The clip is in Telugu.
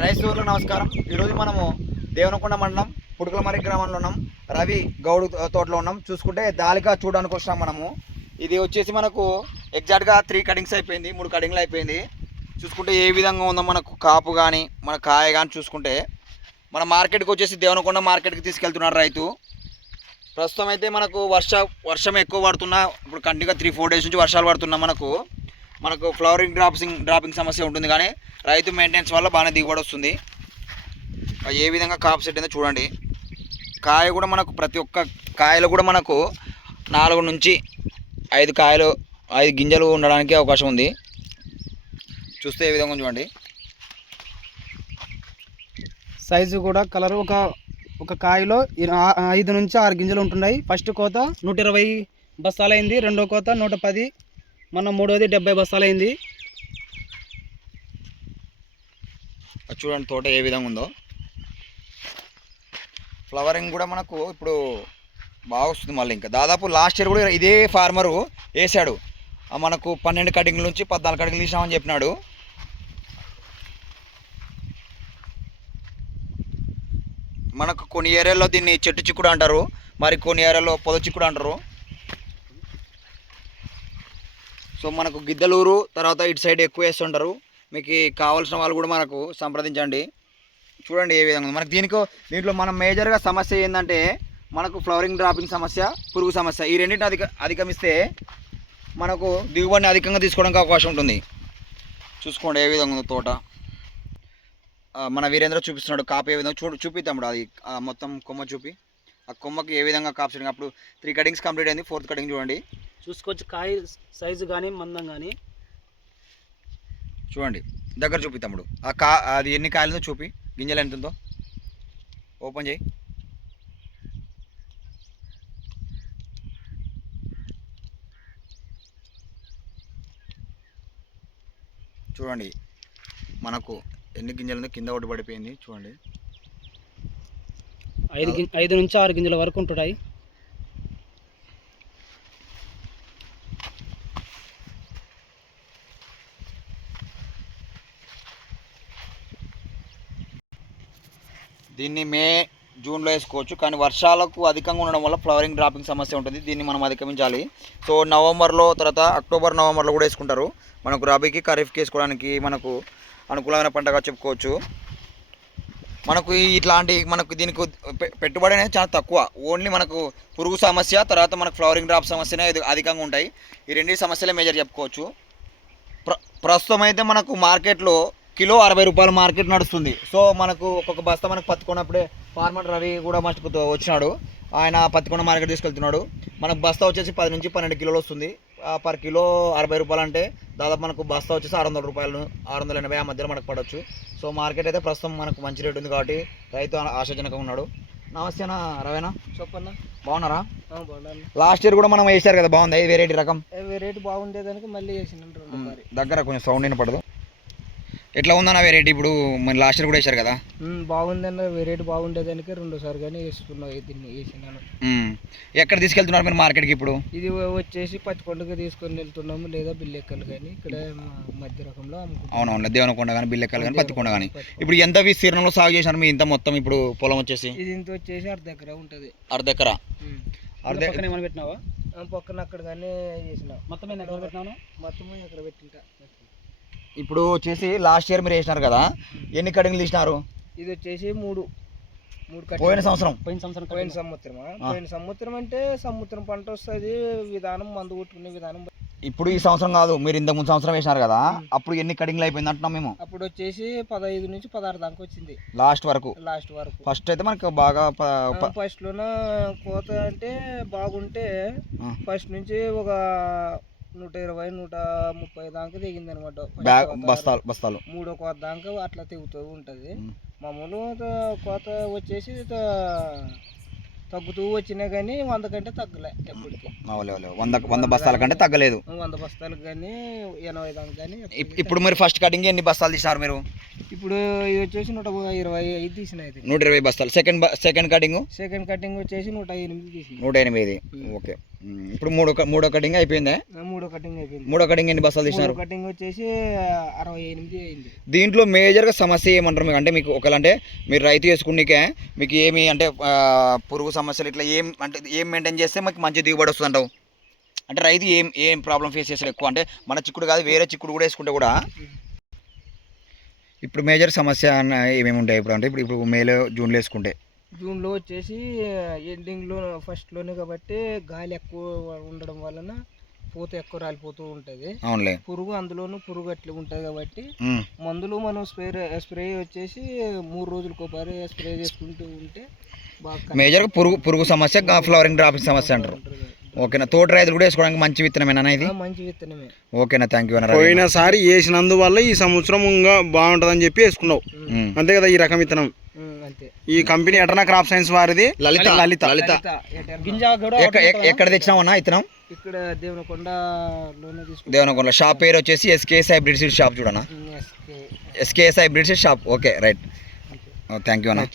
రైతులకు నమస్కారం. ఈరోజు మనము దేవనకొండ మండలం పుడుకులమర్రి గ్రామంలో ఉన్నాం. రవి గౌడ్ తోటలో ఉన్నాం. చూసుకుంటే దాలిక చూడడానికి వస్తాం మనము. ఇది వచ్చేసి మనకు ఎగ్జాక్ట్గా 3 కటింగ్స్ అయిపోయింది, 3 కటింగ్లు అయిపోయింది. చూసుకుంటే ఏ విధంగా ఉందో మనకు కాపు కానీ మన కాయ కానీ చూసుకుంటే మన మార్కెట్కి వచ్చేసి దేవనకొండ మార్కెట్కి తీసుకెళ్తున్నారు రైతు. ప్రస్తుతం అయితే మనకు వర్షం ఎక్కువ పడుతున్నా, ఇప్పుడు కంటిన్యూగా 3-4 డేస్ నుంచి వర్షాలు పడుతున్నా మనకు ఫ్లవరింగ్ డ్రాపింగ్ సమస్య ఉంటుంది, కానీ రైతు మెయింటెనెన్స్ వల్ల బాగానే దిగుబడి వస్తుంది. ఏ విధంగా కాపు సెట్ అయిందో చూడండి. కాయ కూడా మనకు ప్రతి ఒక్క కాయలు కూడా మనకు 4 నుంచి 5 గింజలు ఉండడానికి అవకాశం ఉంది. చూస్తే ఏ విధంగా చూడండి. సైజు కూడా కలరు ఒక కాయలో 5 నుంచి 6 గింజలు ఉంటున్నాయి. ఫస్ట్ కోత 120 బస్తాలైంది, రెండో కోత 110, మన మూడోది 70 బస్తాలైంది. చూడండి తోట ఏ విధంగా ఉందో. ఫ్లవరింగ్ కూడా మనకు ఇప్పుడు బాగా వస్తుంది. మళ్ళీ ఇంకా దాదాపు లాస్ట్ ఇయర్ కూడా ఇదే ఫార్మరు వేసాడు. మనకు 12 కటింగ్ల నుంచి 14 కటింగ్లు తీసామని చెప్పినాడు. మనకు కొన్ని ఏరియాల్లో దీన్ని చెట్టు చిక్కుడు అంటారు, మరి కొన్ని ఏరియాలో పొద చిక్కుడు అంటారు. సో మనకు గిద్దలూరు తర్వాత ఇటు సైడ్ ఎక్కువ వేస్తుంటారు. మీకు కావాల్సిన వాళ్ళు కూడా మనకు సంప్రదించండి. చూడండి ఏ విధంగా మనకు దీంట్లో మనం మేజర్గా సమస్య ఏంటంటే మనకు ఫ్లవరింగ్ డ్రాపింగ్ సమస్య, పురుగు సమస్య. ఈ రెండింటిని అధిగమిస్తే మనకు దిగుబడిని అధికంగా తీసుకోవడానికి అవకాశం ఉంటుంది. చూసుకోండి ఏ విధంగా ఉందో తోట. మన వీరేంద్ర చూపిస్తున్నాడు కాపు ఏ విధంగా చూపిస్తాడు. అది మొత్తం కొమ్మ చూపి ఆ కొమ్మకి ఏ విధంగా కాపు సెట్టింగ్. అప్పుడు 3 కటింగ్స్ కంప్లీట్ అయింది, 4th కటింగ్ చూడండి. చూసుకోవచ్చు కాయ సైజు కానీ మందం కానీ చూడండి. దగ్గర చూపి తమ్ముడు. అది ఎన్ని కాయలతో చూపి, గింజలు ఎంత ఉందో ఓపెన్ చేయి. చూడండి మనకు ఎన్ని గింజలు ఉందో. కింద ఒకటి పడిపోయింది చూడండి. 5 నుంచి 6 గింజల వరకు ఉంటున్నాయి. దీన్ని మే జూన్లో వేసుకోవచ్చు, కానీ వర్షాలకు అధికంగా ఉండడం వల్ల ఫ్లవరింగ్ డ్రాపింగ్ సమస్య ఉంటుంది. దీన్ని మనం అధిగమించాలి. సో నవంబర్లో తర్వాత అక్టోబర్ నవంబర్లో కూడా వేసుకుంటారు. మనకు రబీకి ఖరీఫ్కి వేసుకోవడానికి మనకు అనుకూలమైన పంటగా చెప్పుకోవచ్చు. మనకు మనకు దీనికి పెట్టుబడి అనేది చాలా తక్కువ. ఓన్లీ మనకు పురుగు సమస్య తర్వాత మనకు ఫ్లవరింగ్ డ్రాప్ సమస్యనే అధికంగా ఉంటాయి. ఈ 2 సమస్యలే మేజర్ చెప్పుకోవచ్చు. ప్రస్తుతం అయితే మనకు మార్కెట్లో కిలో 60 రూపాయలు మార్కెట్ నడుస్తుంది. సో మనకు ఒక్కొక్క బస్తా మనకు పత్తికొన్నప్పుడే ఫార్మర్ రవి కూడా మస్తు వచ్చినాడు. ఆయన పత్తికొండ మార్కెట్ తీసుకెళ్తున్నాడు. మనకు బస్తా వచ్చేసి 10 నుంచి 12 కిలోలు వస్తుంది. పర్ కిలో 60 రూపాయలు అంటే దాదాపు మనకు బస్తా వచ్చేసి 600 రూపాయలు, 680 ఆ మధ్యలో మనకు పడవచ్చు. సో మార్కెట్ అయితే ప్రస్తుతం మనకు మంచి రేటు ఉంది కాబట్టి రైతు ఆశాజనకంగా ఉన్నాడు. నమస్తేనా రవేనా, చెప్పన్నా, బాగున్నారా? బాగున్నాను. లాస్ట్ ఇయర్ కూడా మనం వేసారు కదా, బాగుంది వెరైటీ రకం. వెరైటీ బాగుండేదానికి మళ్ళీ వేసిన దగ్గర కొంచెం సౌండ్ వినపడదు. ఎట్లా ఉందన్న వెరైటీ? ఇప్పుడు మన లాస్ట్ ఇయర్ కూడా వేసారు కదా. బాగుందన్న వెరైటీ బాగుండేదానికి 2 సార్లు కానీ వేసుకున్నాను. దీన్ని వేసినాను. ఎక్కడ తీసుకెళ్తున్నారు మీరు మార్కెట్కి? ఇప్పుడు ఇది వచ్చేసి పచ్చికొండకి తీసుకొని వెళ్తున్నాము, లేదా బిల్లెక్కలు కానీ ఇక్కడ మధ్య రకంలో అవునవును, దేవనకొండ కానీ బిల్లెక్కలు కానీ పత్తికొండ కానీ. ఇప్పుడు ఎంత విస్తీర్ణంలో సాగు చేశారు మీ ఇంత మొత్తం ఇప్పుడు పొలం వచ్చేసి? ఇది ఇంత వచ్చేసి 1/2 ఎకరా ఉంటుంది. 1/2 ఎకరా ఏమైనా పెట్టినావా? పక్కన అక్కడ కానీ చేసిన మొత్తం ఎక్కడ పెట్టినాను? మొత్తం ఎక్కడ పెట్టింటా. ఇప్పుడు వచ్చేసి లాస్ట్ ఇయర్ మీరు వేసినారు కదా, ఎన్ని కటింగ్లు తీసినారు? ఇది వచ్చేసి 3 పోయిన సంవత్సరం అంటే సంవత్సరం పంట వస్తుంది. విధానం మందు కొట్టుకునే విధానం. ఇప్పుడు ఈ సంవత్సరం కాదు, మీరు ఇంతకు ముందు సంవత్సరం వేసినారు కదా, అప్పుడు ఎన్ని కటింగ్లు అయిపోయింది అంటున్నాం మేము? అప్పుడు వచ్చేసి 15 నుంచి 16 దాకా వచ్చింది లాస్ట్ వరకు. ఫస్ట్ అయితే మనకు బాగా ఫస్ట్ లోన కోత అంటే బాగుంటే ఫస్ట్ నుంచి ఒక 120-130 దాకా తెగింది అనమాట. బస్తాలు 3వ కోత దాకా అట్లా తెగుతూ ఉంటుంది. మామూలు కోత వచ్చేసి తగ్గుతూ వచ్చినా కానీ 100 కంటే తగ్గలే ఎప్పటికీ. 100 బస్తాల కంటే తగ్గలేదు. 100 బస్తాలకు కానీ 80 దాకా కానీ. ఇప్పుడు మీరు ఫస్ట్ కటింగ్ ఎన్ని బస్తాలు తీసినారు మీరు? ఇప్పుడు ఇది వచ్చేసి 125 తీసిన. 120 బస్తాలు. సెకండ్ కటింగ్ వచ్చేసి 108 తీసిన. 108. ఓకే. ఇప్పుడు మూడో కటింగ్ అయిపోయిందా? మూడో కటింగ్ అయిపోయింది. మూడో కటింగ్ ఎన్ని బస్తాలు తీసినారు? కటింగ్ వచ్చేసి 68 అయింది. దీంట్లో మేజర్గా సమస్య ఏమంటారు మీకు? అంటే మీకు ఒకలంటే మీరు రైతు చేసుకునికే మీకు ఏమి అంటే పురుగు సమస్యలు ఇట్లా ఏం మెయింటైన్ చేస్తే మీకు మంచి దిగుబడి వస్తుంది అంటావు? అంటే రైతు ఏం ప్రాబ్లం ఫేస్ చేస్తారు ఎక్కువ? అంటే మన చిక్కుడు కాదు వేరే చిక్కుడు కూడా వేసుకుంటే కూడా ఇప్పుడు మేజర్ సమస్య ఏమేమి ఉంటాయి ఇప్పుడు? అంటే ఇప్పుడు మేలో జూన్లో వేసుకుంటే జూన్లో వచ్చేసి ఎండింగ్లో ఫస్ట్లోనే కాబట్టి గాలి ఎక్కువ ఉండడం వలన పూత ఎక్కువ రాలిపోతూ ఉంటుంది. అవునులే. పురుగు అందులోనూ పురుగు అట్లా ఉంటుంది కాబట్టి మందులు మనం స్ప్రే వచ్చేసి 3 రోజులకు ఒకసారి స్ప్రే చేసుకుంటూ ఉంటే బాగా మేజర్గా పురుగు సమస్య, ఫ్లవరింగ్ డ్రాపింగ్ సమస్య అంటారు. ఓకేనా? తోట రైతులు కూడా వేసుకోవడానికి మంచి విత్తనమేనా ఇది? మంచి విత్తనమే. ఓకేనా, థ్యాంక్ యూ. పోయినసారి వేసినందువల్ల ఈ సంవత్సరం ఇంకా బాగుంటుందని చెప్పి వేసుకున్నావు అంతే కదా? ఈ రకం విత్తనం అంతే. ఈ కంపెనీ ఎటర్నా క్రాప్ సైన్స్ వారిది లలిత. గింజ కూడా ఎక్కడ తెచ్చినావన్నా ఇత్తనం? ఇక్కడ దేవనకొండలోనే తీసుకుంటాం. దేవనకొండ. షాప్ పేరు వచ్చేసి ఎస్కేఎస్ హైబ్రిడ్ సీడ్ షాప్ చూడనా? SKS hybrid seed shop. Okay, right. Thank you అన్న.